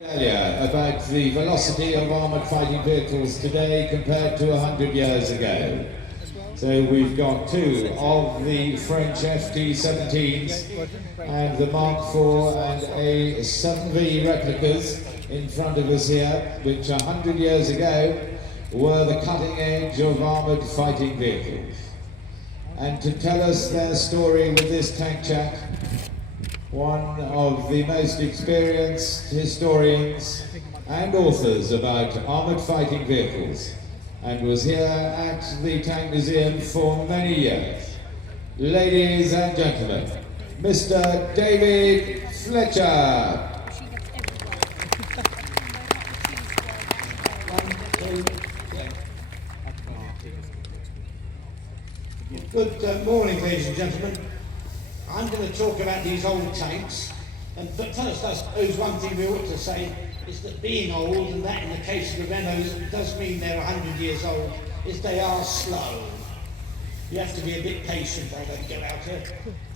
Earlier about the velocity of armoured fighting vehicles today compared to 100 years ago. So we've got two of the French FT-17s and the Mark IV and A7V Replicas in front of us here, which 100 years ago were the cutting edge of armoured fighting vehicles. And to tell us their story with this tank chat, one of the most experienced historians and authors about armoured fighting vehicles, and was here at the Tank Museum for many years. Ladies and gentlemen, Mr. David Fletcher. Good morning, ladies and gentlemen. I'm going to talk about these old tanks, but first I suppose one thing we ought to say is that being old, and that in the case of the Renaults does mean they're 100 years old, is they are slow. You have to be a bit patient while they go out here.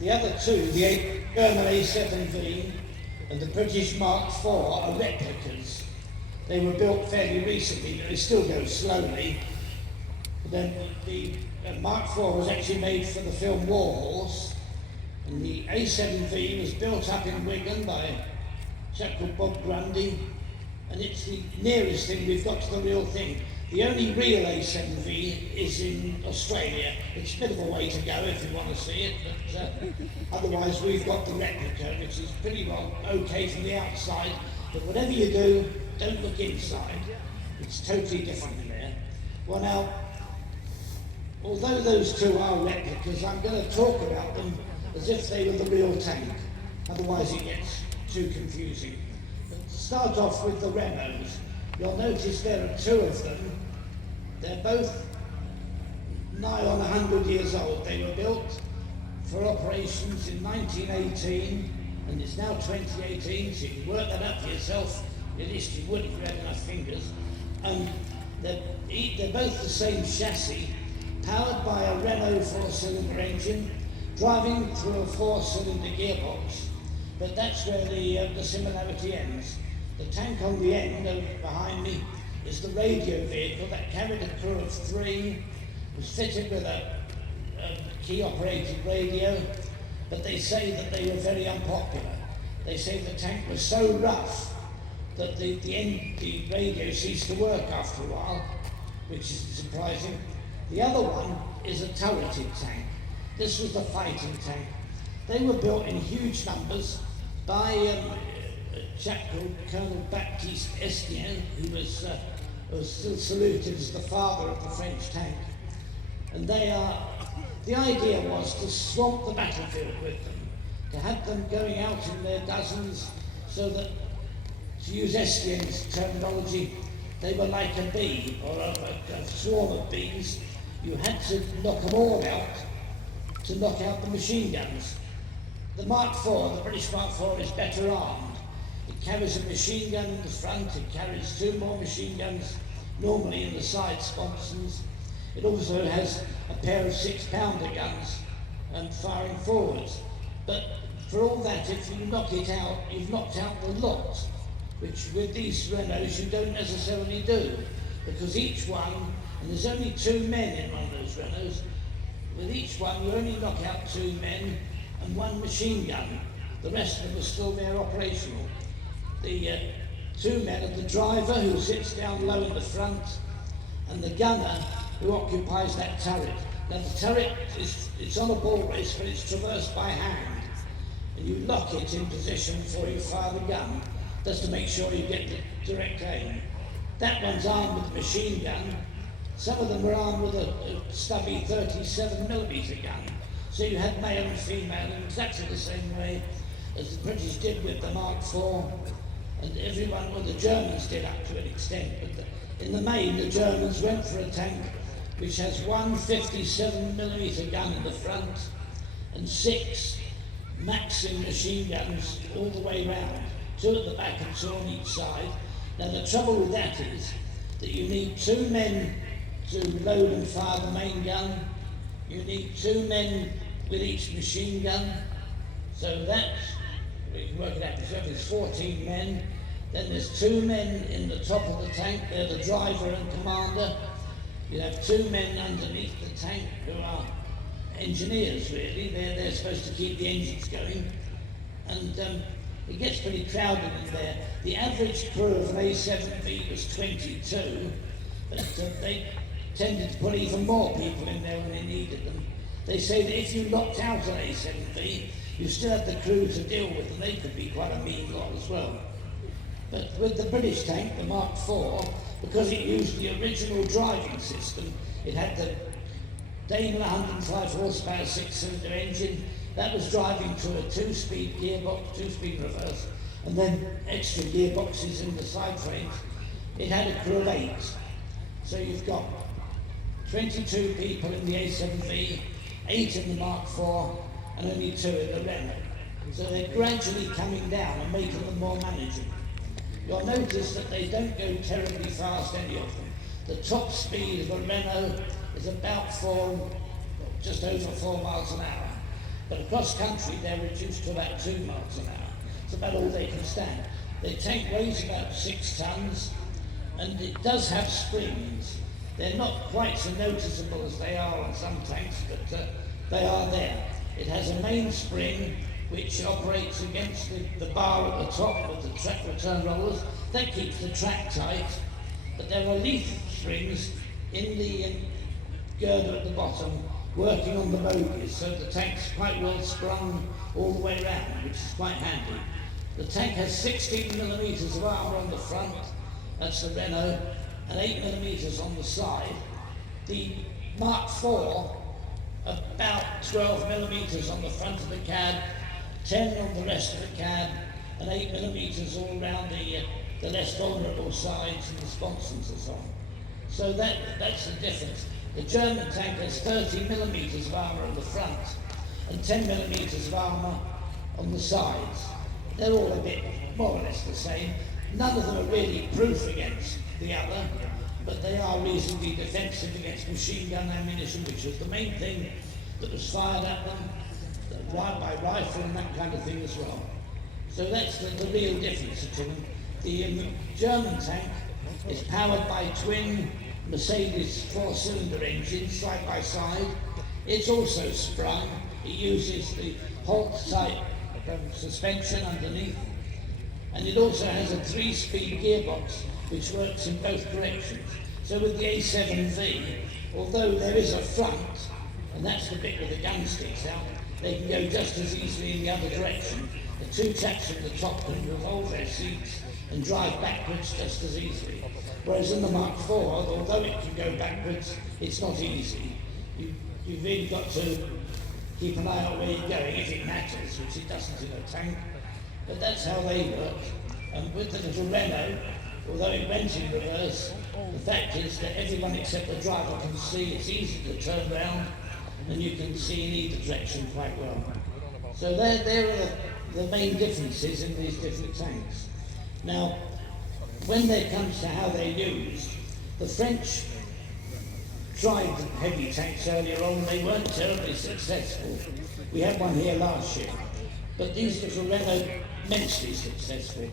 The other two, the German A7V and the British Mark IV, are replicas. They were built fairly recently, but they still go slowly. But then the Mark IV was actually made for the film War Horse. And the A7V was built up in Wigan by a chap called Bob Grundy, and it's the nearest thing we've got to the real thing. The only real A7V is in Australia. It's a bit of a way to go if you want to see it, but otherwise we've got the replica, which is pretty well okay from the outside, but whatever you do, don't look inside. It's totally different in there. Well now, although those two are replicas, I'm going to talk about them as if they were the real tank, otherwise it gets too confusing. But to start off with the Renaults, you'll notice there are two of them. They're both nigh on 100 years old. They were built for operations in 1918, and it's now 2018, so you can work that up for yourself. At least you would if you had enough fingers. And they're both the same chassis, powered by a Renault 4-cylinder engine, driving through a 4-cylinder gearbox, but that's where the similarity ends. The tank on the end, behind me, is the radio vehicle that carried a crew of 3, was fitted with a key-operated radio, but they say that they were very unpopular. They say the tank was so rough that the radio ceased to work after a while, which is surprising. The other one is a turreted tank. This was the fighting tank. They were built in huge numbers by a chap called Colonel Baptiste Estienne, who was still saluted as the father of the French tank. And the idea was to swamp the battlefield with them, to have them going out in their dozens, so that, to use Estienne's terminology, they were like a bee, or a swarm of bees. You had to knock them all out to knock out the machine guns. The Mark IV, the British Mark IV, is better armed. It carries a machine gun in the front, it carries 2 more machine guns, normally in the side sponsons. It also has a pair of 6-pounder guns and firing forwards. But for all that, if you knock it out, you've knocked out the lot, which with these Renaults you don't necessarily do, because each one, and there's only 2 men in one of those Renaults, with each one, you only knock out 2 men and 1 machine gun. The rest of them are still there operational. The 2 men are the driver, who sits down low in the front, and the gunner, who occupies that turret. Now the turret, it's on a ball race, but it's traversed by hand. And you lock it in position before you fire the gun, just to make sure you get the direct aim. That one's armed with a machine gun. Some of them were armed with a stubby 37mm gun. So you had male and female in exactly the same way as the British did with the Mark IV, and everyone, well, the Germans did up to an extent, but in the main, the Germans went for a tank which has 1 57mm gun in the front and 6 Maxim machine guns all the way round, 2 at the back and 2 on each side. Now the trouble with that is that you need 2 men to load and fire the main gun. You need 2 men with each machine gun. So that's, you can work it out yourself, it's 14 men. Then there's 2 men in the top of the tank, they're the driver and commander. You have 2 men underneath the tank who are engineers really, they're supposed to keep the engines going. And it gets pretty crowded in there. The average crew of an A7V was 22, but they tended to put even more people in there when they needed them. They say that if you locked out an A7V, you still had the crew to deal with, and they could be quite a mean lot as well. But with the British tank, the Mark IV, because it used the original driving system, it had the Daimler 105 horsepower 6-cylinder engine, that was driving to a 2-speed gearbox, 2-speed reverse, and then extra gearboxes in the side frames. It had a crew of 8. So you've got 22 people in the A7V, 8 in the Mark IV, and only 2 in the Renault. So they're gradually coming down and making them more manageable. You'll notice that they don't go terribly fast, any of them. The top speed of a Renault is about just over 4 miles an hour. But across country, they're reduced to about 2 miles an hour. It's about all they can stand. Their tank weighs about 6 tons, and it does have springs. They're not quite so noticeable as they are on some tanks, but they are there. It has a main spring which operates against the bar at the top with the track return rollers. That keeps the track tight, but there are leaf springs in the girder at the bottom working on the bogies, so the tank's quite well sprung all the way around, which is quite handy. The tank has 16mm of armour on the front, that's the Renault, and 8mm on the side. The Mark IV, about 12mm on the front of the cab, 10 on the rest of the cab, and 8mm all around the less vulnerable sides and the sponsons and so on. So that's the difference. The German tank has 30mm of armour on the front and 10mm of armour on the sides. They're all a bit more or less the same. None of them are really proof against the other, but they are reasonably defensive against machine gun ammunition, which was the main thing that was fired at them, by rifle and that kind of thing as well. So that's the real difference between them. The German tank is powered by twin Mercedes 4-cylinder engines side by side. It's also sprung. It uses the Holt type suspension underneath, and it also has a 3-speed gearbox which works in both directions. So with the A7V, although there is a front, and that's the bit where the gun sticks out, they can go just as easily in the other direction. The 2 chaps at the top can revolve their seats and drive backwards just as easily. Whereas in the Mark IV, although it can go backwards, it's not easy. You've really got to keep an eye on where you're going if it matters, which it doesn't in a tank. But that's how they work. And with the little Renault, although it went in reverse, the fact is that everyone except the driver can see it's easy to turn round, and you can see in either direction quite well. So there are the main differences in these different tanks. Now, when it comes to how they're used, the French tried heavy tanks earlier on, they weren't terribly successful. We had one here last year, but these little Renault immensely successful.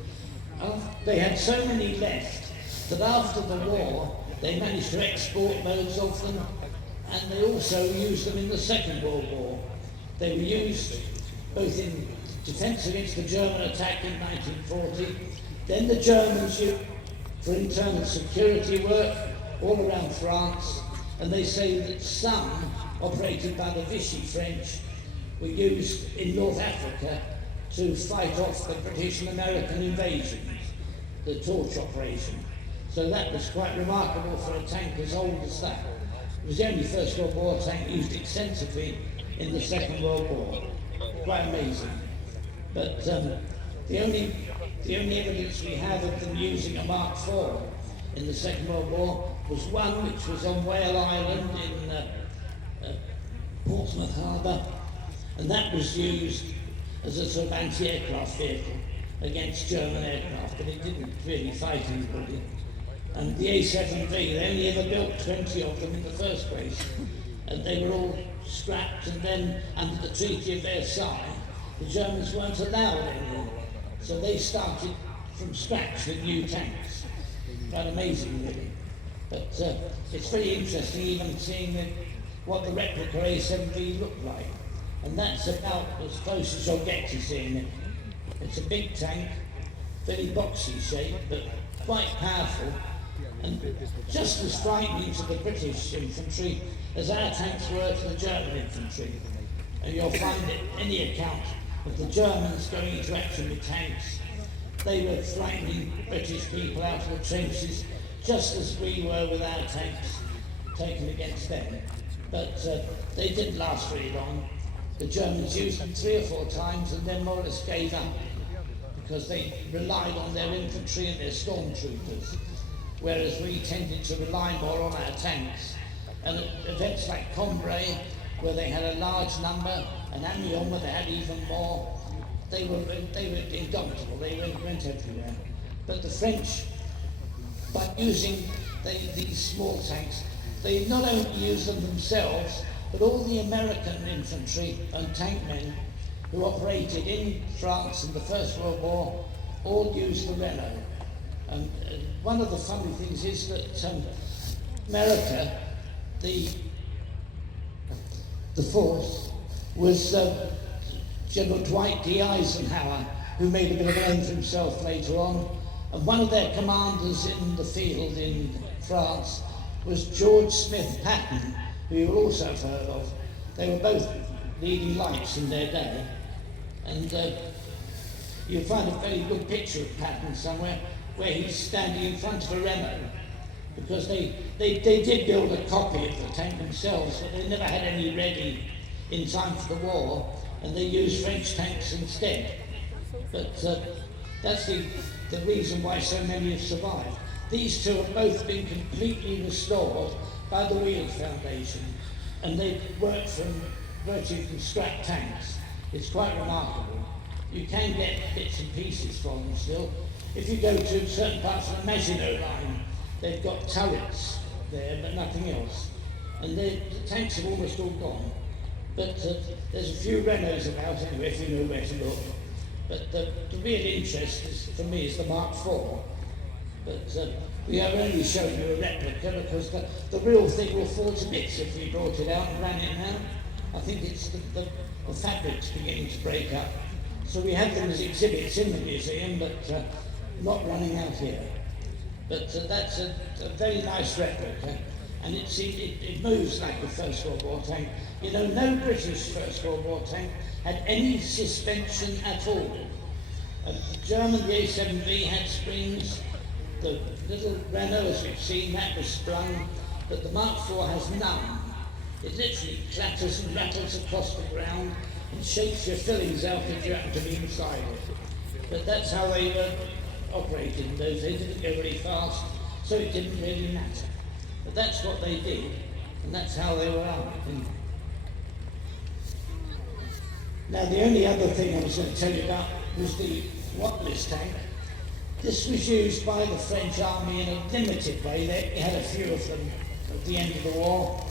They had so many left that after the war, they managed to export loads of them, and they also used them in the Second World War. They were used both in defence against the German attack in 1940, then the Germans used for internal security work all around France, and they say that some, operated by the Vichy French, were used in North Africa to fight off the British and American invasions, the torch operation. So that was quite remarkable for a tank as old as that. It was the only First World War tank used extensively in the Second World War. Quite amazing. But the only evidence we have of them using a Mark IV in the Second World War was one which was on Whale Island in Portsmouth Harbour, and that was used as a sort of anti-aircraft vehicle against German aircraft, but it didn't really fight anybody. And the A7V, they only ever built 20 of them in the first place, and they were all scrapped, and then under the Treaty of Versailles, the Germans weren't allowed anymore. So they started from scratch with new tanks. Quite amazing, really. But it's very interesting even seeing what the replica A7V looked like. And that's about as close as you'll get to seeing it. It's a big tank, very boxy shape, but quite powerful, and just as frightening to the British infantry as our tanks were to the German infantry. And you'll find that any account of the Germans going into action with tanks, they were frightening British people out of the trenches, just as we were with our tanks taken against them. But they didn't last very long. The Germans used them 3 or 4 times and then more or less gave up, because they relied on their infantry and their stormtroopers, whereas we tended to rely more on our tanks. And at events like Cambrai, where they had a large number, and Amiens, where they had even more, they were indomitable. They went everywhere. But the French, by using these small tanks, they not only used them themselves, but all the American infantry and tankmen who operated in France in the First World War all used the Renault. And one of the funny things is that America, the force, was General Dwight D. Eisenhower, who made a bit of a name for himself later on. And one of their commanders in the field in France was George Smith Patton, who you will also have heard of. They were both leading lights in their day. And you'll find a very good picture of Patton somewhere, where he's standing in front of a Renault, because they did build a copy of the tank themselves, but they never had any ready in time for the war, and they used French tanks instead. But that's the reason why so many have survived. These two have both been completely restored by the Wheels Foundation, and they work virtually from scrap tanks. It's quite remarkable. You can get bits and pieces from them still. If you go to certain parts of the Maginot Line, they've got turrets there, but nothing else. And the tanks have almost all gone. But there's a few Renaults about anyway, if you know where to look. But the real interest for me is the Mark IV. But we are only showing you a replica because the real thing will fall to bits if we brought it out and ran it now. I think it's the fabric's beginning to break up. So we have them as exhibits in the museum, but not running out here. But that's a very nice replica, and it moves like the First World War tank. You know, no British First World War tank had any suspension at all. The German, the A7V, had springs. The little Renault, as we've seen, that was sprung, but the Mark IV has none. It literally clatters and rattles across the ground and shakes your fillings out if you happen to be inside it. But that's how they were operated in those days. They didn't go very fast, so it didn't really matter. But that's what they did, and that's how they were armed. Now, the only other thing I was going to tell you about was the Watless tank. This was used by the French army in a limited way. They had a few of them at the end of the war,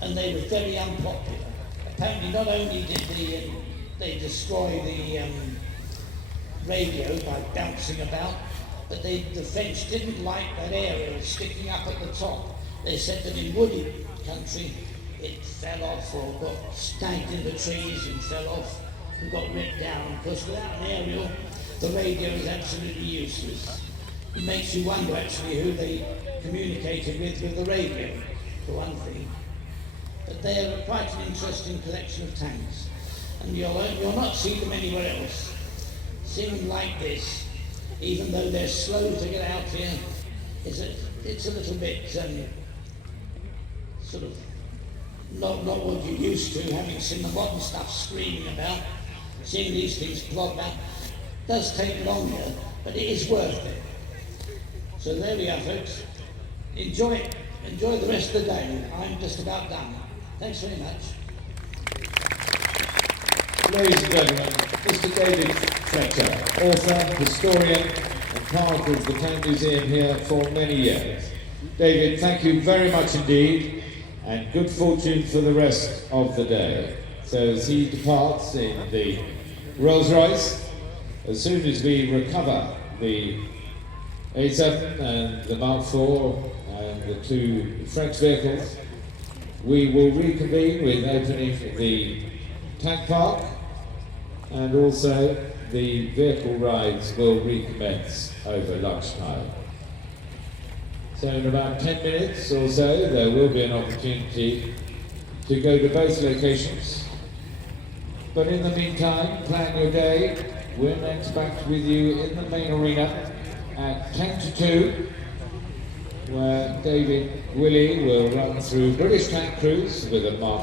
and they were very unpopular. Apparently, not only did they destroy the radio by bouncing about, but the French didn't like that area sticking up at the top. They said that in wooded country, it fell off or got snagged in the trees and fell off and got ripped down, because without an aerial, the radio is absolutely useless. It makes you wonder actually who they communicated with the radio, for one thing. But they're quite an interesting collection of tanks, and you'll not see them anywhere else. Seeing them like this, even though they're slow to get out here, it's a little bit sort of not what you're used to, having seen the modern stuff screaming about. Seeing these things plod back does take longer, but it is worth it. So there we are, folks. Enjoy it. Enjoy the rest of the day. I'm just about done. Thanks very much. Ladies and gentlemen, Mr. David Fletcher, author, historian, and part of the Tank Museum here for many years. David, thank you very much indeed, and good fortune for the rest of the day. So as he departs in the Rolls Royce, as soon as we recover the A7 and the Mark IV and the two French vehicles, we will reconvene with opening the tank park, and also the vehicle rides will recommence over lunchtime. So in about 10 minutes or so, there will be an opportunity to go to both locations. But in the meantime, plan your day. We're next back with you in the main arena at 10 to 2, where David Willie will run through British tank crews with a Mark